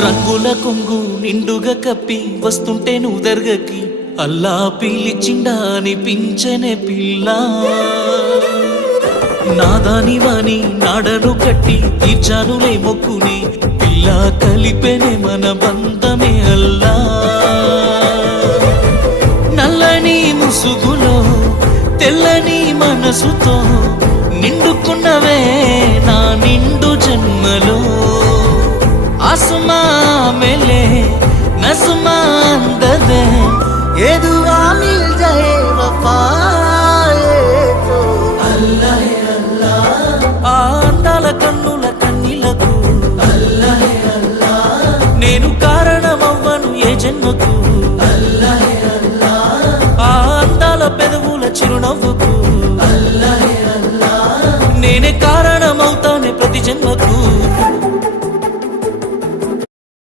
రంగుల కొంగు నిండుగా కప్పి వస్తుంటే నువ్వు దర్గకి అల్లా పిలిచిండా అనిపించనే పిల్ల నాదాని వాణి నాడను కట్టి తీర్చానులే మొక్కుని పిల్ల కలిపెనే మన బంధమే అల్లా నల్లని ముసుగులో తెల్లని మనసుతో నిండుకున్నవే నా నిండు జన్మలో आसमा मिले नस्मा अंदर ये दुआ मिल जाए वफा तो अल्लाह अल्लाह अंदाल कन्नुल कन्निलकु अल्लाह अल्लाह नेनु कारणमव्वनु ये जन्मकु अल्लाह अल्लाह अंदाल पेदवुल चिरुनव्वुकु अल्लाह अल्लाह नेने कारणमవుతానే ప్రతి జన్మకు